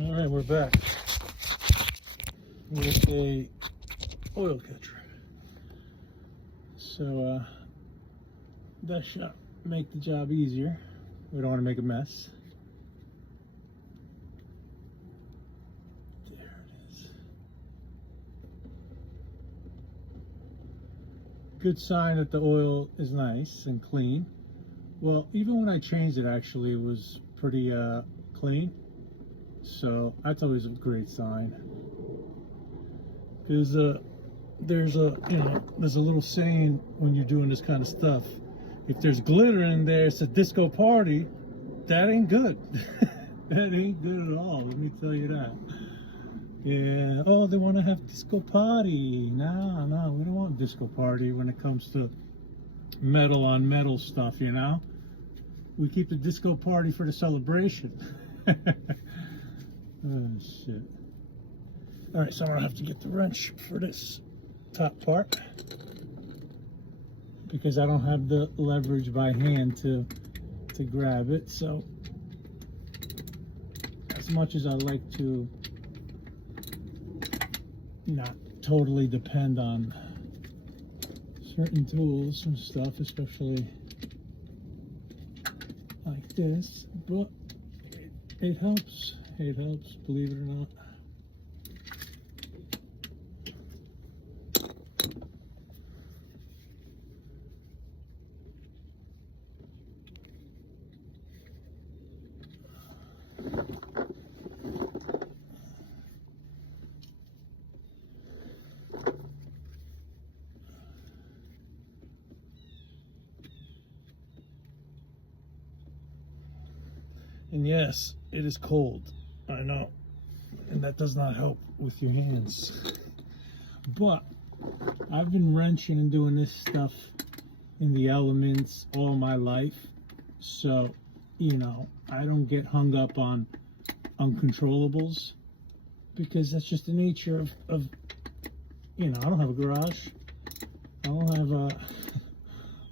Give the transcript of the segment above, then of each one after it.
All right, we're back with a oil catcher. So that should make the job easier. We don't want to make a mess. There it is. Good sign that the oil is nice and clean. Well, even when I changed it, actually, it was pretty clean. So that's always a great sign. Because there's a little saying when you're doing this kind of stuff. If there's glitter in there, it's a disco party. That ain't good. That ain't good at all. Let me tell you that. Yeah. Oh, they want to have disco party. No, we don't want disco party when it comes to metal on metal stuff. You know, we keep the disco party for the celebration. Oh shit. All right, so I'm gonna have to get the wrench for this top part because I don't have the leverage by hand to grab it. So as much as I like to not totally depend on certain tools and stuff, especially like this, but it helps. It helps, believe it or not. And yes, it is cold, I know, and that does not help with your hands. But I've been wrenching and doing this stuff in the elements all my life, so you know I don't get hung up on uncontrollables because that's just the nature of you know, I don't have a garage, I don't have a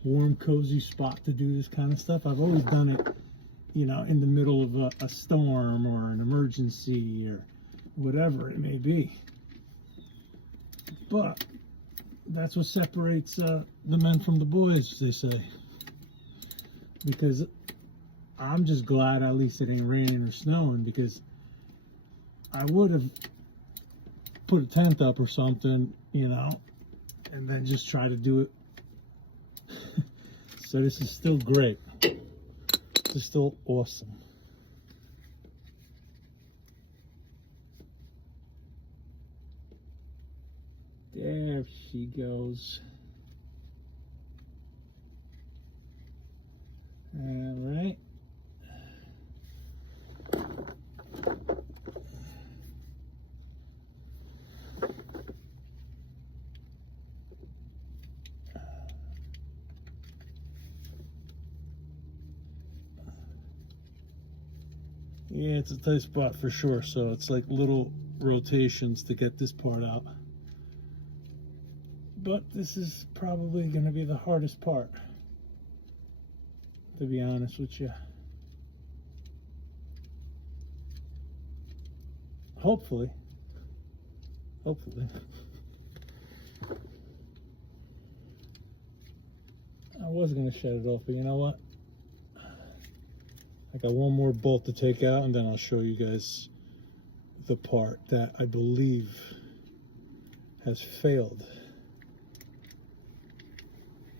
warm cozy spot to do this kind of stuff. I've always done it, you know, in the middle of a storm or an emergency or whatever it may be. But that's what separates the men from the boys, they say. Because I'm just glad at least it ain't raining or snowing, because I would have put a tent up or something, you know, and then just try to do it. So this is still great. This is still awesome. There she goes. All right. Yeah, it's a tight spot for sure, so it's like little rotations to get this part out. But this is probably going to be the hardest part, to be honest with you. Hopefully. I was going to shut it off, but you know what? I got one more bolt to take out, and then I'll show you guys the part that I believe has failed.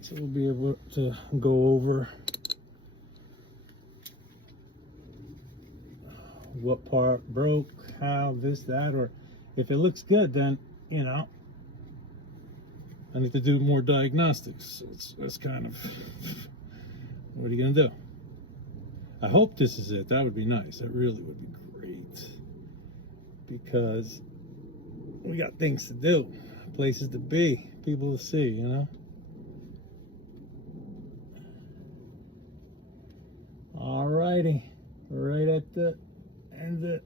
So we'll be able to go over what part broke, how, this, that, or if it looks good, then, you know, I need to do more diagnostics. So that's kind of, what are you going to do? I hope this is it. That would be nice. That really would be great. Because we got things to do, places to be, people to see, you know? Alrighty. Right at the end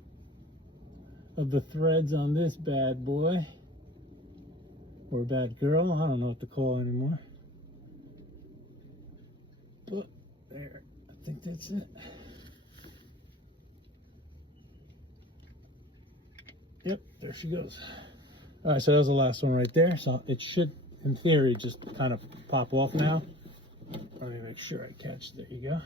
of the threads on this bad boy. Or bad girl. I don't know what to call it anymore. But there. I think that's it. Yep, there she goes. All right, so that was the last one right there. So it should, in theory, just kind of pop off now. Let me make sure I catch. There you go.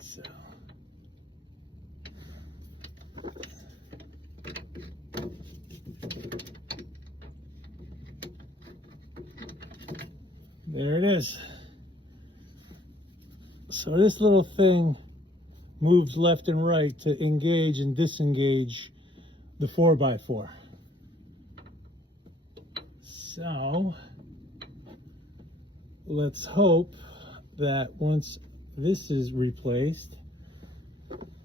So there it is. So this little thing moves left and right to engage and disengage the 4x4. So let's hope that once this is replaced,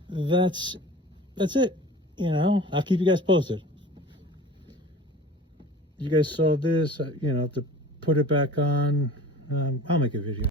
that's it. You know, I'll keep you guys posted. You guys saw this, you know, to put it back on, I'll make a video.